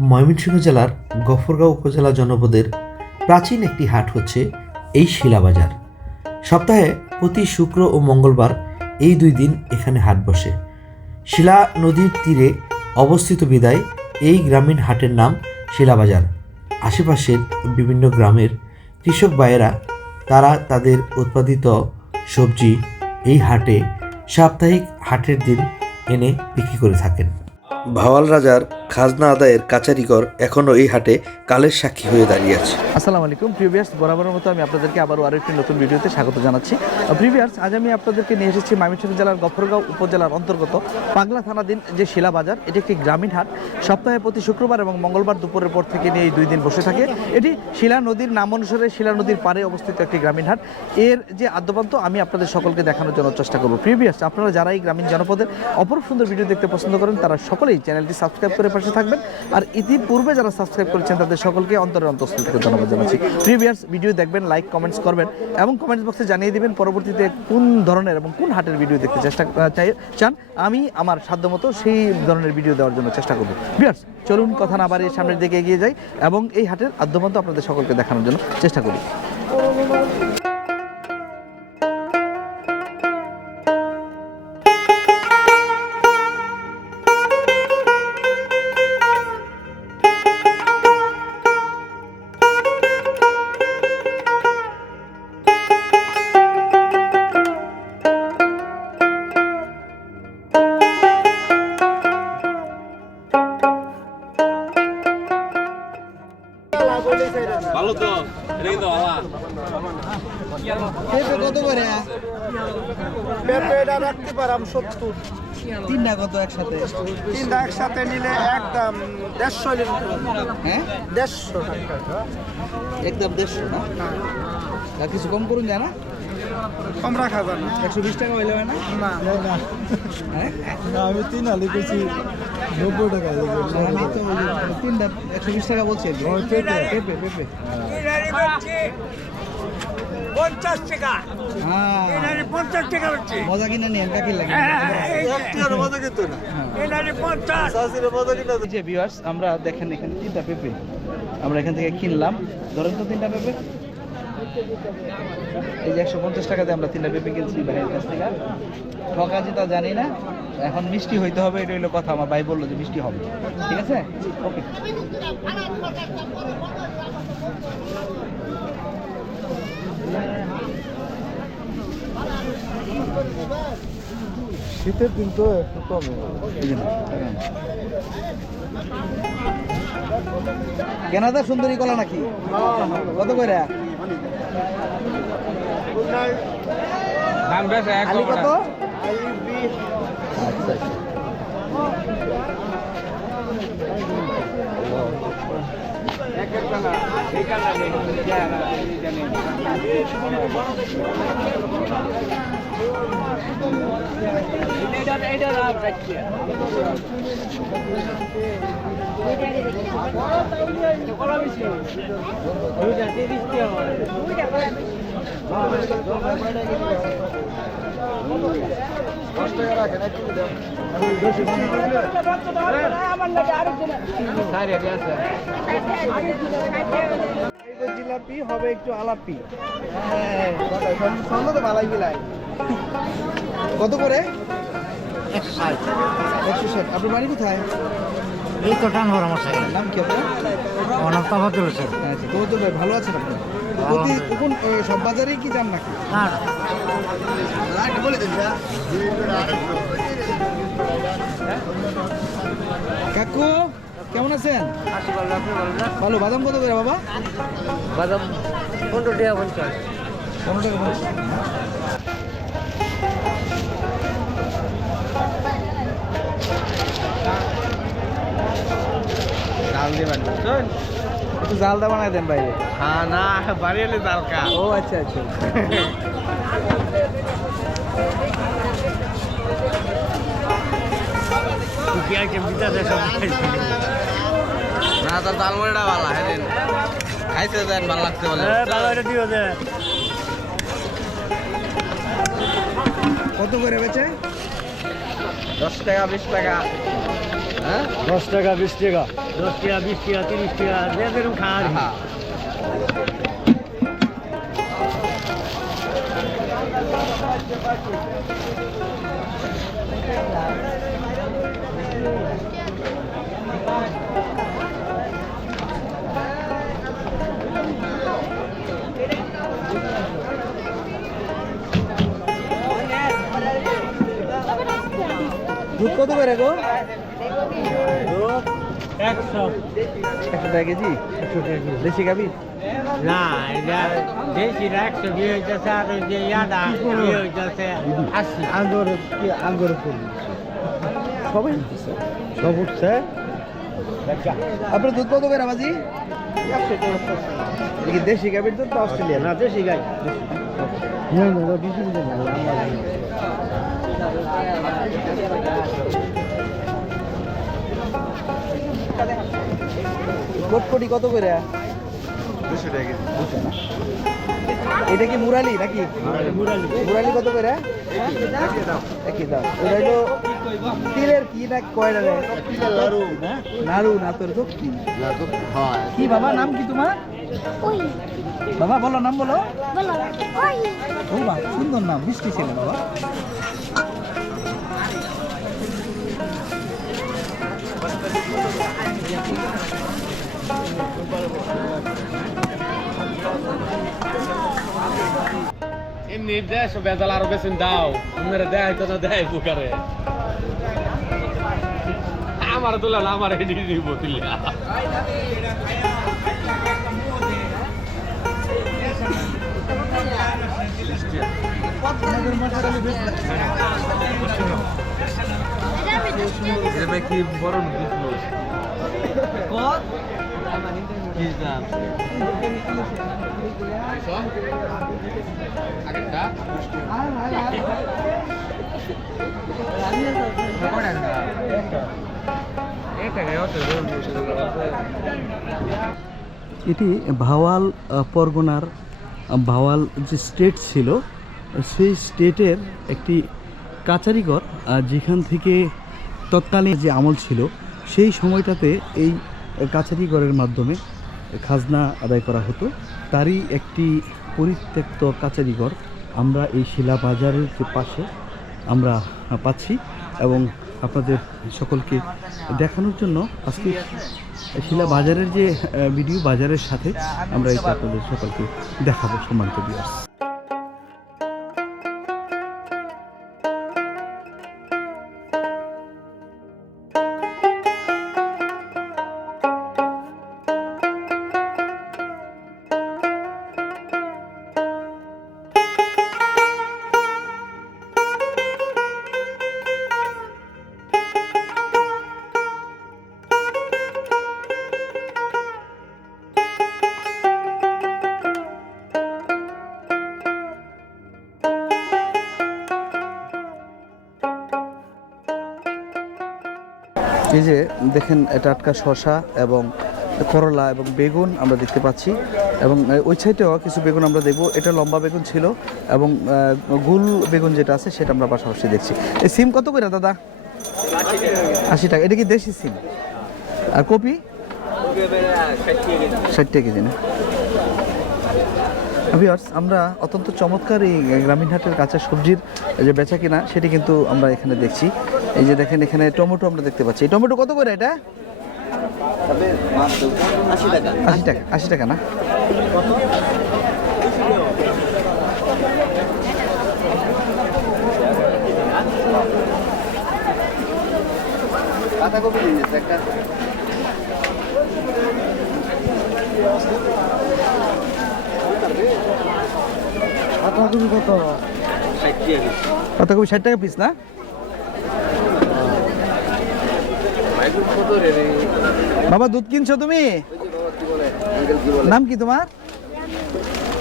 ময়মনসিংহ জেলার গফরগাঁও উপজেলা জনপদের প্রাচীন একটি হাট হচ্ছে এই শিলাবাজার। সপ্তাহে প্রতি শুক্র ও মঙ্গলবার এই দুই দিন এখানে হাট বসে। শিলা নদীর তীরে অবস্থিত বিদায় এই গ্রামীণ হাটের নাম শিলাবাজার। আশেপাশের বিভিন্ন গ্রামের কৃষক ভাইয়েরা, তারা তাদের উৎপাদিত সবজি এই হাটে সাপ্তাহিক হাটের দিন এনে বিক্রি করে থাকেন। ভাওয়াল রাজার খাজনা আদায়ের কাচারিকর এখনও এই হাটে কালের সাক্ষী হয়ে দাঁড়িয়ে আছে। আসসালামু আলাইকুম প্রিভিয়ার্স বরাবরের মতো আমি আপনাদেরকে আবারও আরও একটি নতুন ভিডিওতে স্বাগত জানাচ্ছি। প্রিভিয়ার্স আজ আমি আপনাদেরকে নিয়ে এসেছি ময়মনসিংহ জেলার গফরগাঁও উপজেলার অন্তর্গত পাগলা থানাধীন যে শিলা বাজার, এটি একটি গ্রামীণ হাট। সপ্তাহে প্রতি শুক্রবার এবং মঙ্গলবার দুপুরের পর থেকে নিয়ে এই দুই দিন বসে থাকে। এটি শিলা নদীর নাম অনুসারে শিলা নদীর পাড়ে অবস্থিত একটি গ্রামীণ হাট। এর যে আদ্যপান্ত, আমি আপনাদের সকলকে দেখানোর জন্য চেষ্টা করব। প্রিভিয়াস আপনারা যারা এই গ্রামীণ জনপদের অপর সুন্দর ভিডিও দেখতে পছন্দ করেন, তারা সকলেই চ্যানেলটি সাবস্ক্রাইব করে পাশে থাকবেন। আর ইতিপূর্বে যারা সাবস্ক্রাইব করেছেন, তাদের সকলকে অন্তরের অন্তঃস্থল থেকে ধন্যবাদ জানাচ্ছি। প্রিভিয়ার্স ভিডিও দেখবেন লাইক কমেন্টস করবেন এবং কমেন্টস বক্সে জানিয়ে দিবেন পরবর্তীতে কোন ধরনের এবং কোন হাটের ভিডিও দেখতে চেষ্টা চাই, চান। আমি আমার সাধ্যমতো সেই ধরনের ভিডিও দেওয়ার জন্য চেষ্টা করব। ভিউয়ার্স চলুন কথা না বাড়িয়ে সামনের দিকে এগিয়ে যাই এবং এই হাটের আদ্যপান্ত আপনাদের সকলকে দেখানোর জন্য চেষ্টা করি। ভালো তো এটা কিন্তু ভালো কত করে? পেঁপেটা রাখতে পারাম সত্তর। তিনটা কত একসাথে? তিনটা একসাথে নিলে একদম দেড়শো হ্যাঁ? দেড়শো একদম দেড়শো না? কিছু কম করুন জানা? কম রাখা একশো বিশ টাকা হইলে হয় না? না হ্যাঁ? আমি তিন আলি করছি নব্বই টাকা আমি তো তিনটা একশো বিশ টাকা বলছি। পেঁপে পেঁপে পঞ্চাশ টাকা। হ্যাঁ। পঞ্চাশ টাকা হচ্ছে মজা কিনে নিয়ে কাকি লাগে? মজা কিন্তু না। পঞ্চাশ। মজা কিনা এই যে ভিউয়ার্স আমরা দেখেন এখানে তিনটা পেঁপে। আমরা এখান থেকে কিনলাম। ধরেন তো তিনটা পেঁপে। এই যে একশো পঞ্চাশ টাকাতে আমরা তিনটা পেঁপে কিনছি ভাইয়ের কাছ থেকে। ঠকাজি তা জানি না। এখন মিষ্টি হইতে হবে এটা হইল কথা আমার ভাই বলল যে মিষ্টি হবে। ঠিক আছে? ওকে শীতের দিন তো একটু কম। কেনাদা সুন্দরী কলা নাকি? কত করে? দাম বেশ এক আলু কত জিলাপি হবে একটু আলাপি সন্ধ্যা তো ভালাই মিলাই কত করে একশো ষাট আপনার বাড়ি কোথায় এই তো টান মশাই। নাম কি আপনার? অনেক তফাত রয়েছে আচ্ছা তো তো ভাই ভালো আছেন আপনি প্রতি কোন এ, সব বাজারেই কি যান নাকি? কাকু কেমন আছেন? ভালো বাদাম কত করে বাবা? বাদাম পনেরো টাকা পঞ্চাশ। পনেরো টাকা। ডাল দিবেন একটু জালদা বানায় দেন বাইরে হ্যাঁ না বাড়ি এলে ডাল কা ও আচ্ছা আচ্ছা। না তো ভালো হ্যাঁ খাইতে দেন। ভালো লাগতে বলে। ভালো এটা দিও কত করে বেচে? দশ টাকা বিশ টাকা। দশ টাকা বিশ টাকা। দশ টাকা বিশ টাকা তিরিশ টাকা যে যেরকম খাওয়ার। হ্যাঁ দুধ কত করে গো? একশো। টাকা কেজি? একশো টাকা দেশি গাবি না এটা একশো বিয়ে হইতেছে আর ওই যে ইয়াদা বিয়ে হইতেছে। আশি আঙ্গুর আঙ্গুর ফুল? সবাই সব উঠছে। আপনার দুধ কত করে বাজি দেশি গাবির দুধ তো অস্ট্রেলিয়ান? না দেশি গাই। কোটকটি কত করে? দুশো টাকা এটা কি মুরালি নাকি? মুরালি। কত করে? একই দাম। ওটা হলো তিলের কি না কয়টা রে নাড়ু না তোর তো কি হয় কি বাবা নাম কি তোমার? বাবা বলো নাম বলো। ও বাবা সুন্দর নাম বৃষ্টি ছিল বাবা। এমনি দেশ বেজাল আরও বেশি দাও। মেরে দেয় তো না দেয় বুকারে। আমার তুলে না আমার এটি দিব তুলিয়া এটা কি বড় এটি ভাওয়াল পরগনার ভাওয়াল যে স্টেট ছিল, সেই স্টেটের একটি কাচারিঘর যেখান থেকে তৎকালীন যে আমল ছিল সেই সময়টাতে এই কাচারিঘরের মাধ্যমে খাজনা আদায় করা হতো। তারই একটি পরিত্যক্ত কাচারিঘর আমরা এই শিলা বাজারের যে পাশে আমরা পাচ্ছি এবং আপনাদের সকলকে দেখানোর জন্য আজকে শিলা বাজারের যে ভিডিও বাজারের সাথে আমরা এটা আপনাদের সকলকে দেখাবো সম্মানিত বিয়ার্স এই যে দেখেন টাটকা শশা এবং করলা এবং বেগুন আমরা দেখতে পাচ্ছি। এবং ওই সাইডেও কিছু বেগুন আমরা দেখব। এটা লম্বা বেগুন ছিল এবং গুল বেগুন যেটা আছে সেটা আমরা পাশাপাশি দেখছি। এই সিম কত করে দাদা? আশি টাকা। এটা কি দেশি সিম? আর কপি? ষাট টাকা কেজি না? ভিউয়ার্স আমরা অত্যন্ত চমৎকার এই গ্রামীণ হাটের কাঁচা সবজির যে বেচা কিনা, সেটি কিন্তু আমরা এখানে দেখছি। এই যে দেখেন এখানে টমেটো আমরা দেখতে পাচ্ছি। এই টমেটো কত করে এটা? আশি টাকা। আশি টাকা না? পাতাকপি ষাট টাকা পিস না? বাবা, দুধ কিনছো তুমি? নাম কি তোমার?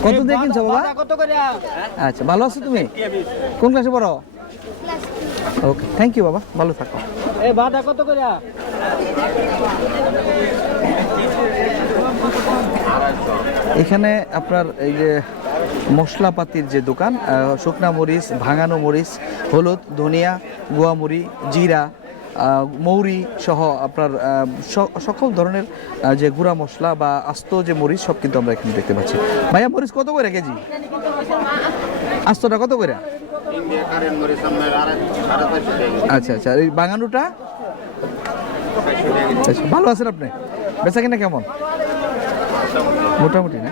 কত দিয়ে কিনছো বাবা? আচ্ছা ভালো আছো তুমি? কোন ক্লাসে পড়ো? ওকে থ্যাংক ইউ বাবা, ভালো থাকো। এই বাটা কত করে এখানে আপনার এই যে মশলাপাতির যে দোকান শুকনা মরিচ, ভাঙানো মরিচ, হলুদ, ধনিয়া গুয়ামুড়ি জিরা মৌরি সহ আপনার সকল ধরনের যে গুঁড়া মশলা বা আস্ত যে মরিচ সব কিন্তু আমরা এখানে দেখতে পাচ্ছি। ভাইয়া মরিচ কত করে কেজি? আস্তটা কত করে? আচ্ছা আচ্ছা এই বাঙানুটা? আচ্ছা, ভালো আছেন আপনি? বেচা কিনা কেমন? মোটামুটি না?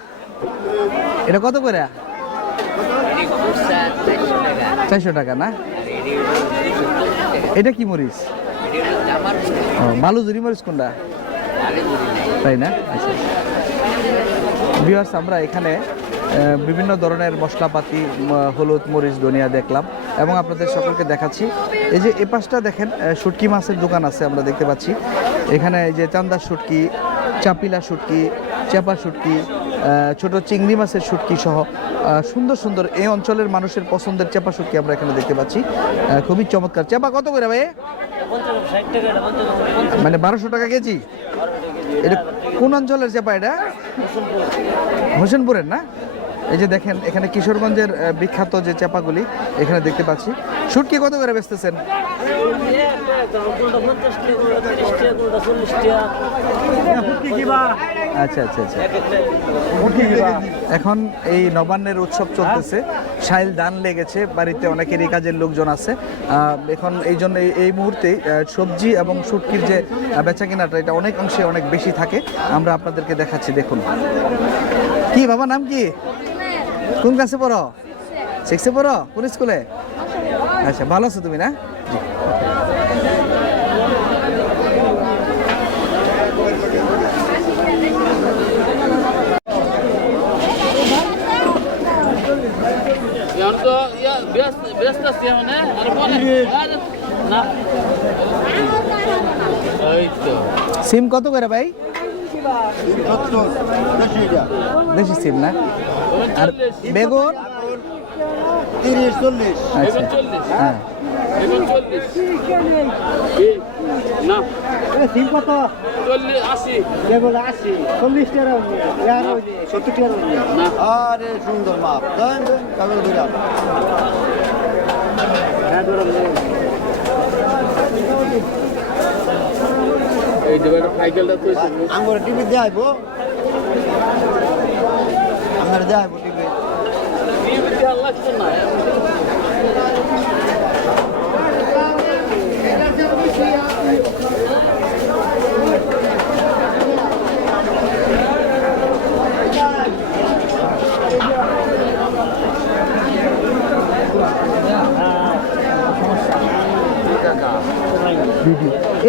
এটা কত করে? চারশো টাকা না? এটা কি মরিচ? ও মালুজুরি মরিচ কোনটা? তাই না? আচ্ছা। ভিউয়ার্স আমরা এখানে বিভিন্ন ধরনের মশলাপাতি হলুদ, মরিচ, ধনিয়া দেখলাম এবং আপনাদের সকলকে দেখাচ্ছি। এই যে এ পাশটা দেখেন শুটকি মাছের দোকান আছে, আমরা দেখতে পাচ্ছি। এখানে এই যে চান্দার শুটকি, চাপিলা শুটকি চেপা শুটকি ছোট চিংড়ি মাছের শুটকি সহ সুন্দর সুন্দর এই অঞ্চলের মানুষের পছন্দের চেপা শুটকি আমরা এখানে দেখতে পাচ্ছি। খুবই চমৎকার। চেপা কত করে ভাই? মানে বারোশো টাকা কেজি? এটা কোন অঞ্চলের চেপা এটা? হোসেনপুরের না? এই যে দেখেন, এখানে কিশোরগঞ্জের বিখ্যাত যে চাপাগুলি, এখানে দেখতে পাচ্ছি। শুটকি কত করে বেচতেছেন? আচ্ছা আচ্ছা আচ্ছা। এখন এই নবান্নের উৎসব চলতেছে। শাইল দান লেগেছে, বাড়িতে অনেকেরই কাজের লোকজন আছে। এখন এই জন্য এই- মুহূর্তে সবজি এবং শুটকির যে বেচা কেনাটা এটা অনেক অংশে অনেক বেশি থাকে। আমরা আপনাদেরকে দেখাচ্ছি, দেখুন। কি, বাবা, নাম কি? কোন ক্লাসে পড়ো? সিক্সে পড়ো? কোন স্কুলে? আচ্ছা ভালো আছো তুমি না? ব্যস্ত আছি মানে আর না। সিম কত করে ভাই? দেশি সিম না? আর বেগুন? তিরিশ চল্লিশ। আচ্ছা। হ্যাঁ। এবার চল্লিশ কি? না সিম কত? চল্লিশ আশি। বেগুন আশি চল্লিশ টাকা সত্তর টাকা না। আরে সুন্দর মাপ দেন দেন কাগজ দিলাম এই যে একটা সাইকেলটা তুই আমার টিভি দেখাইব আমার দেখাইব টিভি টিভিতে আর লাগছে না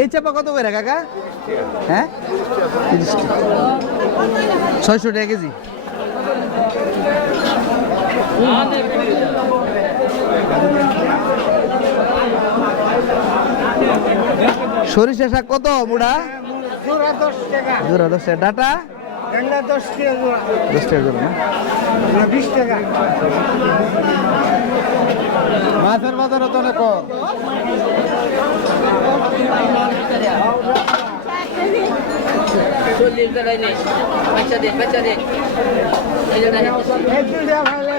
এই চাপা কত করে কাকা? হ্যাঁ? ছয়শো টাকা কেজি। সরিষা শাক কত মুড়া টাকা। জোড়া দশ টাকা। ডাটা? দশ টাকা টাকা জোড়া না? বিশ টাকা। মাছের বাজার তো অনেক চল্লিশ টাকায় নেই। বাচ্চা দে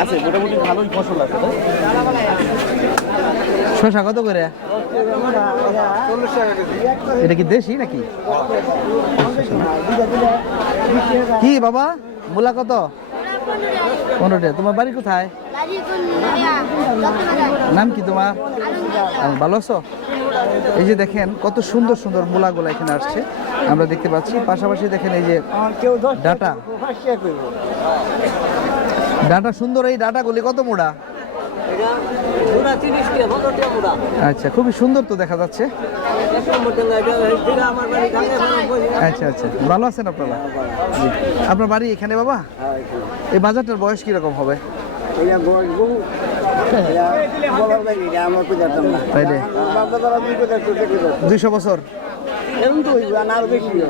আছে, মোটামুটি ভালোই ফসল আছে শশা কত করে? এটা কি দেশি নাকি? কি বাবা? মূলা কত? পনেরোটা তোমার বাড়ি কোথায়? নাম কি তোমার? ভালো আছো? এই যে দেখেন কত সুন্দর সুন্দর মূলাগুলো এখানে আসছে। আমরা দেখতে পাচ্ছি। পাশাপাশি দেখেন এই যে ডাটা। ডাটা সুন্দর এই ডাটাগুলি কত মোড়া? আচ্ছা খুবই সুন্দর তো দেখা যাচ্ছে। আচ্ছা আচ্ছা ভালো আছেন আপনারা? আপনার বাড়ি এখানে বাবা? এই বাজারটার বয়স কীরকম হবে? দুইশো বছর?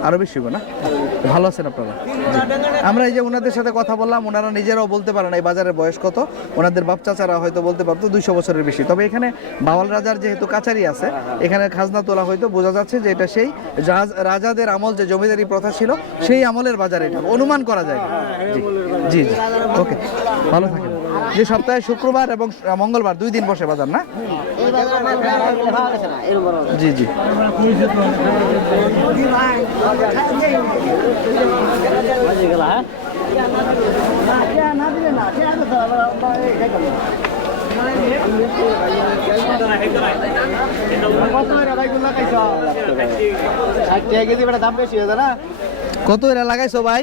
আরও বেশি না? ভালো আছেন আপনারা? আমরা এই যে ওনাদের সাথে কথা বললাম ওনারা নিজেরাও বলতে পারেন এই বাজারের বয়স কত। ওনাদের বাপ চাচারা হয়তো বলতে পারতো দুইশো বছরের বেশি। তবে এখানে বাওয়াল রাজার যেহেতু কাচারি আছে এখানে খাজনা তোলা হয়তো বোঝা যাচ্ছে যে এটা সেই রাজ- রাজাদের আমল যে জমিদারি প্রথা ছিল সেই আমলের বাজার এটা। অনুমান করা যায়। জি। জি জি। ওকে। ভালো থাকেন। যে সপ্তাহে শুক্রবার এবং মঙ্গলবার দুই দিন বসে বাজার, না? জি জি। কত এরা লাগাইছো ভাই?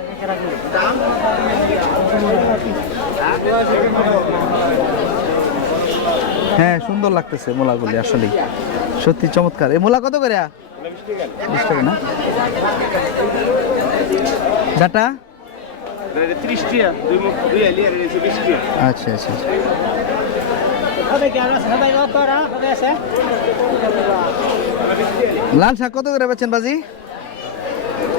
হ্যাঁ সুন্দর লাগতেছে মোলাগুলি আসলে সত্যি চমৎকার। এই মোলা কত করে? ডাটা? আচ্ছা আচ্ছা আচ্ছা। লাল শাক কত করে বেচেন বাজি?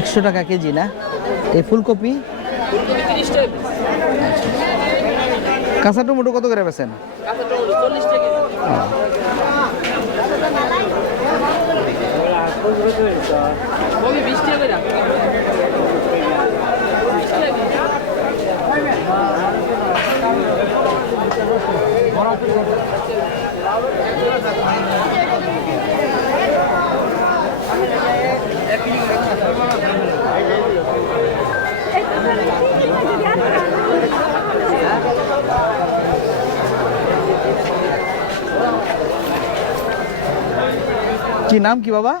একশো টাকা কেজি না? এই ফুলকপি? কাঁচা টমেটো কত করে বেছেন টাকা টাকা করে রাখ। কি নাম কি বাবা?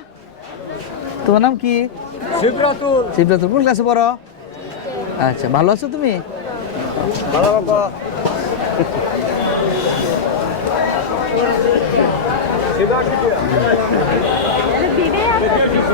তোমার নাম কি? শিবরাতুল। শিবরাতুল কোন ক্লাসে পড়ো? আচ্ছা ভালো আছো তুমি? ভালো বাবা। তিরিশ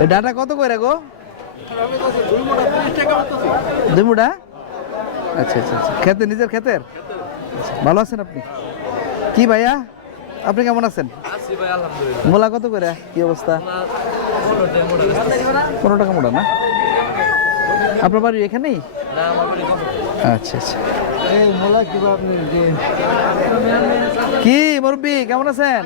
এই ডাটা কত করে গো? দুই মুঠা? আচ্ছা আচ্ছা আচ্ছা। খেতে নিজের খেতের? ভালো আছেন আপনি? কি ভাইয়া? আপনি কেমন আছেন? মোলা কত করে? কি অবস্থা? পনেরো টাকা মোটা না? আপনার বাড়ি এখানেই? আচ্ছা আচ্ছা। কি মুরব্বী কেমন আছেন?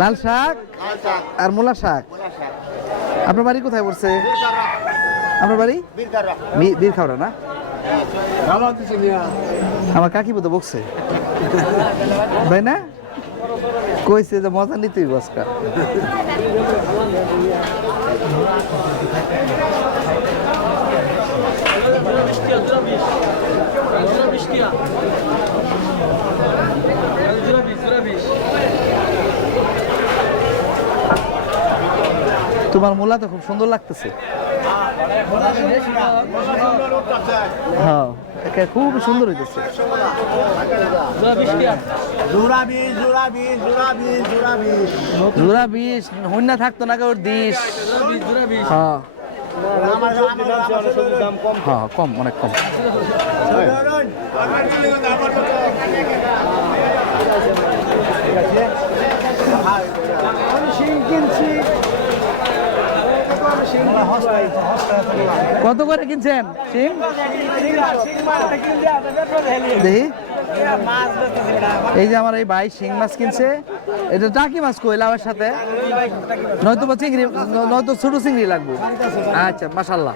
লাল শাক আর মূলা শাক? আপনার বাড়ি কোথায় পড়ছে? আপনার বাড়ি? বীর খাওয়া না? আমার কাকি বোধ বকছে। তাই না? কইছে যে মজা নিতেই বসকা তোমার মূলা তো খুব সুন্দর লাগতেছে। হ্যাঁ। খুব সুন্দর হইতেছে। জোড়া বিষ হইনা থাকতো না ওর দিস। হ্যাঁ। হ্যাঁ কম অনেক কম। কত করে কিনছেন? দেখি। এই যে আমার এই ভাই শিং মাছ কিনছে। এটা টাকি মাছ কইলা আমার সাথে? নয়তো চিংড়ি, নয়তো ছোট চিংড়ি লাগবে। আচ্ছা মাশাল্লাহ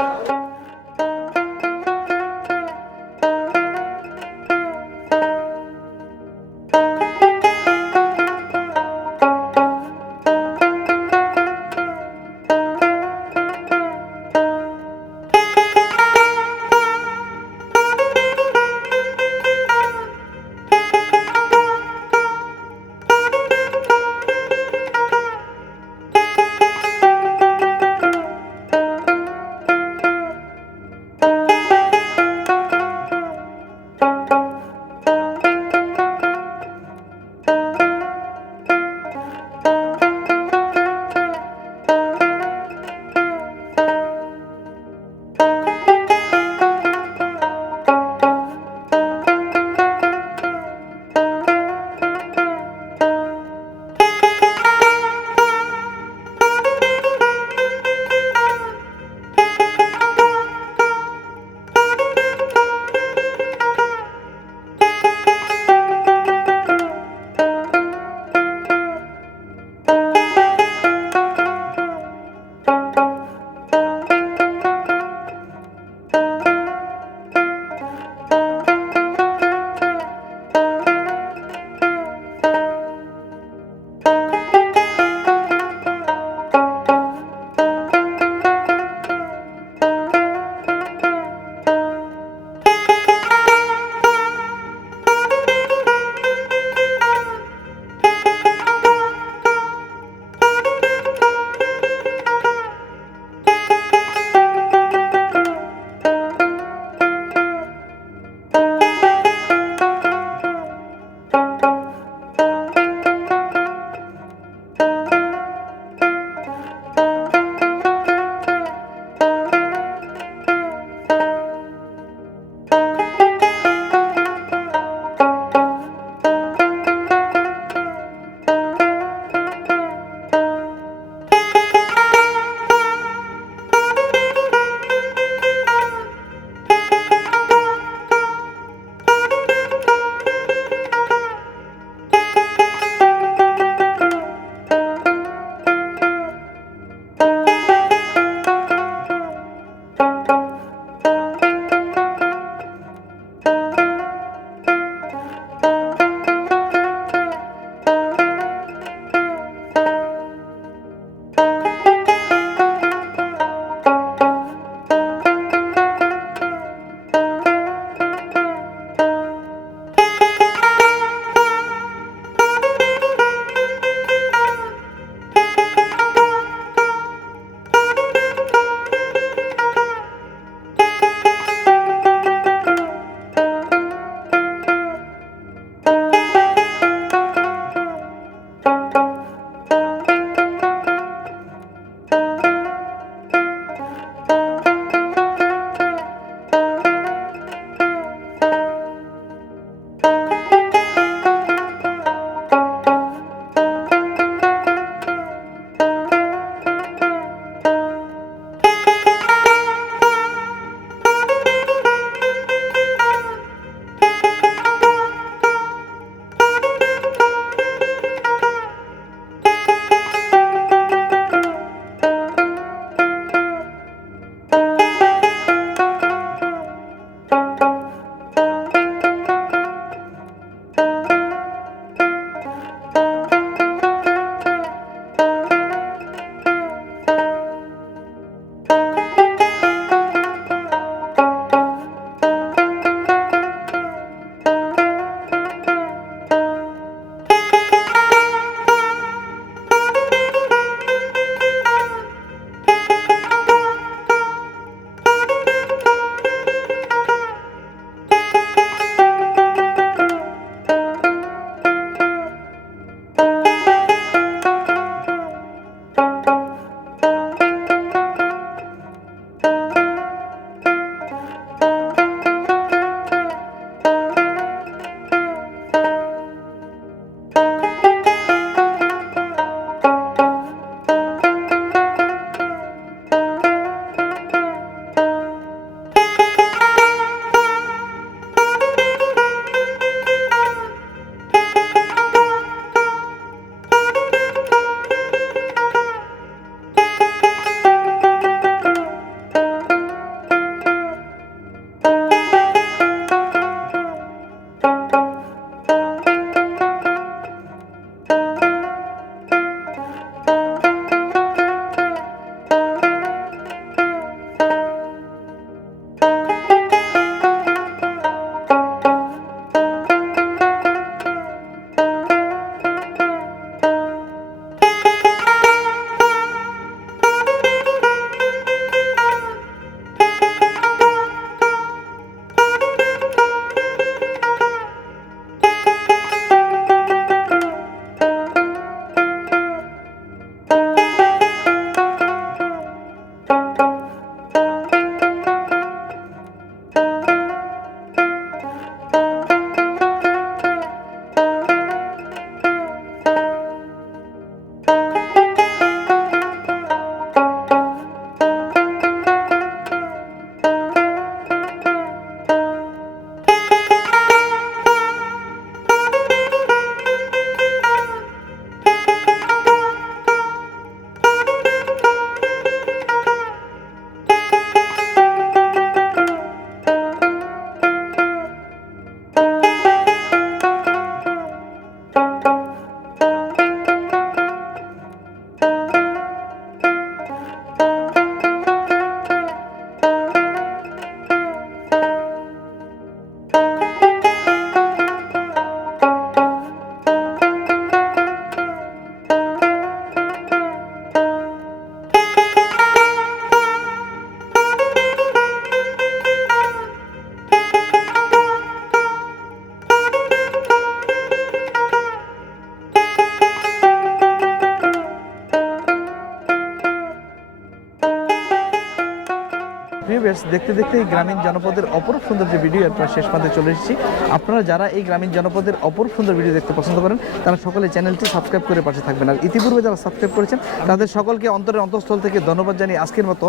জনপদের অপরূপ সুন্দর যে ভিডিও আপনারা শেষ পর্যন্ত চলে এসেছি। আপনারা যারা এই গ্রামীণ জনপদের অপরূপ সুন্দর ভিডিও দেখতে পছন্দ করেন, তারা সকলে চ্যানেলটি সাবস্ক্রাইব করে পাশে থাকবেন। আর ইতিপূর্বে যারা সাবস্ক্রাইব করেছেন, তাদের সকলকে অন্তরের অন্তঃস্থল থেকে ধন্যবাদ জানিয়ে আজকের মতো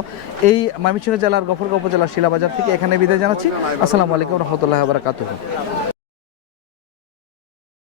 এই মামিছড়া জেলার গফরগাঁও উপজেলার শিলাবাজার থেকে এখানে বিদায় জানাচ্ছি। আসসালামু আলাইকুম রহমতুল্লাহ বারাকাতুহ।